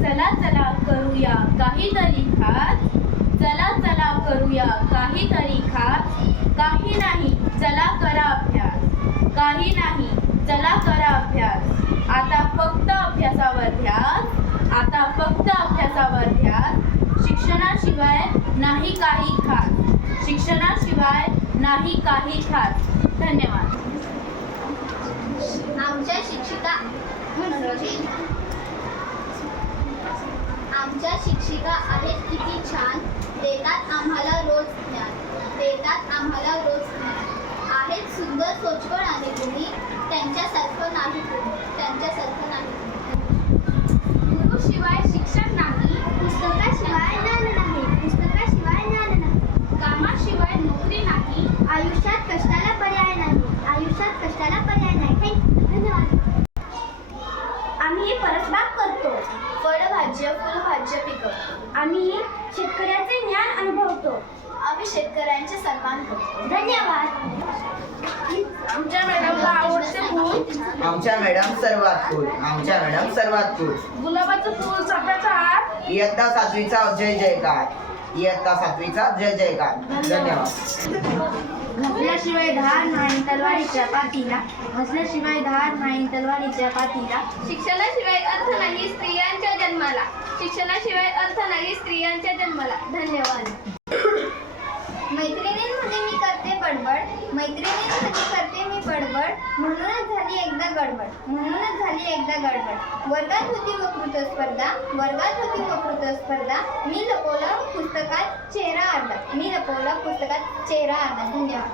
चला चला करूया काहीतरी खास, चला चला करूया काहीतरी खास. काही नाही चला करा अभ्यास, काही नाही चला करा अभ्यास. आता फक्त अभ्यासावर ध्यास, आता फक्त अभ्यासावर ध्यास. शिक्षणाशिवाय नाही काही खास, शिक्षणाशिवाय नाही काही खास. धन्यवाद. आमच्या शिक्षिका आमच्या शिक्षिका आहेत किती छान, देतात आम्हाला रोज ज्ञान, देतात आम्हाला रोज ज्ञान. आहेत सुंदर सोचवळ आणि गुणी, त्यांच्यासारखं नाही कोणी, त्यांच्यासारखं नाही. गुरुशिवाय शिक्षण नाही, पुस्तकाशिवाय ज्ञान नाही, पुस्तकाशिवाय ज्ञान नाही. कामाशिवाय नोकरी नाही, आयुष्यात कष्टाला पर्याय नाही, आयुष्यात कष्टाला पर्याय नाही. धन्यवाद. आम्ही परसबाग करतो, फळभाज्य फुलभाज्य पिकवतो. आम्ही शेतकऱ्याचे ज्ञान अनुभवतो, आम्ही शेतकऱ्यांचे सन्मान करतो. धन्यवाद. आमच्या मॅडमला आवडते फूल, आमच्या मॅडम सर्वात कूल, आमच्या मॅडम सर्वात कूल. गुलाबाचं फूल चाफ्याचा हात. इयत्ता 7वीचा जय जयकार, इयत्ता 7वीचा जय जयकार. धन्यवाद. घासल्याशिवाय धार नाही तलवारीच्या पाठीला, घासल्याशिवाय धार नाही तलवारीच्या पाठीला. शिक्षणाशिवाय अर्थ नाही स्त्रियांच्या जन्माला, शिक्षणाशिवाय अर्थ नाही स्त्रियांच्या जन्माला. धन्यवाद. मैत्रिणींमध्ये मी करते बडबड, मैत्रिणींमध्ये करते मी बडबड. म्हणूनच झाली एकदा गडबड, म्हणूनच झाली एकदा गडबड. वर्गात होती वक्तृत्व स्पर्धा, वर्गात होती वक्तृत्व स्पर्धा. मी लपवलं पुस्तकात चेहरा अर्धा, मी लपवलं पुस्तकात चेहरा अर्धा. धन्यवाद.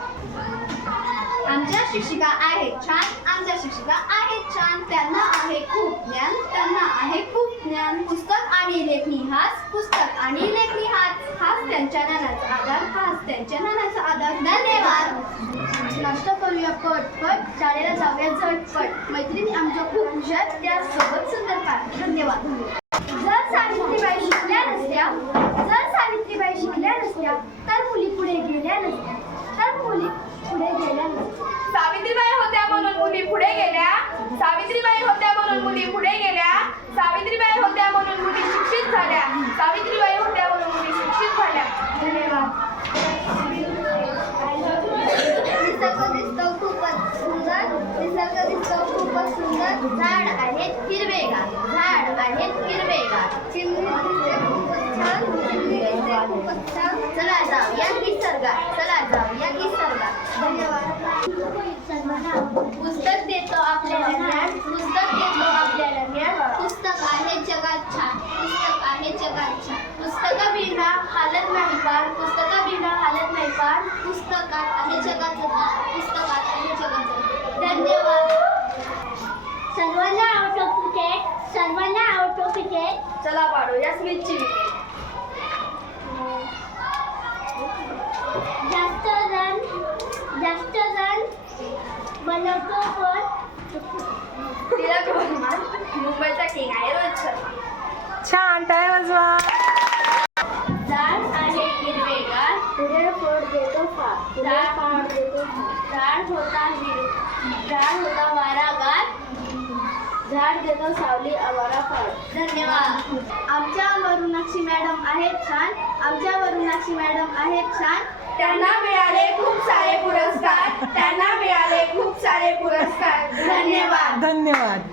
आमच्या शिक्षिका आहेत छान, आमच्या शिक्षिका आहेत छान. त्यांना आहे खूप ज्ञान, त्यांना आहे खूप ज्ञान. पुस्तक आणि लेखणी हाच, पुस्तक आणि लेखणी हाच. हाच त्यांच्या ज्ञानाचा आधार, हाच त्यांच्या ज्ञानाचा आधार. धन्यवाद. नाश्ता करूया पटपट, शाळेला जाऊया झटपट. मैत्रिणी आमच्या खूप हुशार, त्यासोबत सुंदर पाठ. धन्यवाद. जर सावित्रीबाई शिकल्या नसत्या, जर सावित्रीबाई शिकल्या नसत्या, तर मुली पुढे गेल्या नसत्या, तर मुली पुढे गेल्या नसत्या. सावित्रीबाई होत्या म्हणून मुली पुढे गेल्या, सावित्रीबाई होत्या म्हणून मुली पुढे गेल्या. सावित्रीबाई होत्या म्हणून मुली शिक्षित झाल्या, सावित्रीबाई होत्या म्हणून मुली शिक्षित झाल्या. धन्यवाद. निसर्ग दिसतो खूपच सुंदर, निसर्ग दिसतो खूपच सुंदर. झाड आहेत हिरवेगार, झाड आहेत हिरवेगार. चिमणी दिसते खूपच छान, चिमणी दिसते खूपच छान. चला जाऊया निसर्गात, चला जाऊया निसर्गात. धन्यवाद. पुस्तक देतो आपल्याला ज्ञान, पुस्तक देतो आपल्याला ज्ञान. पुस्तक आहे जगात छान, पुस्तक आहे जगात छान. पुस्तकाबिना हालत नाही पार, पुस्तकाबिना हालत नाही पार. पुस्तकात आहे जगाचं ज्ञान, पुस्तकात आहे जगाचं ज्ञान. धन्यवाद. सर्वांना आवडतो क्रिकेट, सर्वांना आवडतो क्रिकेट. चला पाडूया स्मिथची विकेट. जास्त रन बनवतो पण तिलक वर्मा मुंबईचा किंग आहे रोहित शर्मा. छान, टाळ्या वाजवा. झाड आहे हिरवेगार, पुढे फोड देतो फार, पुढे फोड देतो फार. झाड होता वारागार, झाड देतो सावली आवारा फार. धन्यवाद. आमच्या वरुणाक्षी मॅडम आहेत छान, आमच्या वरुणाक्षी मॅडम आहेत छान. त्यांना मिळाले खूप सारे पुरस्कार, त्यांना मिळाले खूप सारे पुरस्कार. धन्यवाद. धन्यवाद.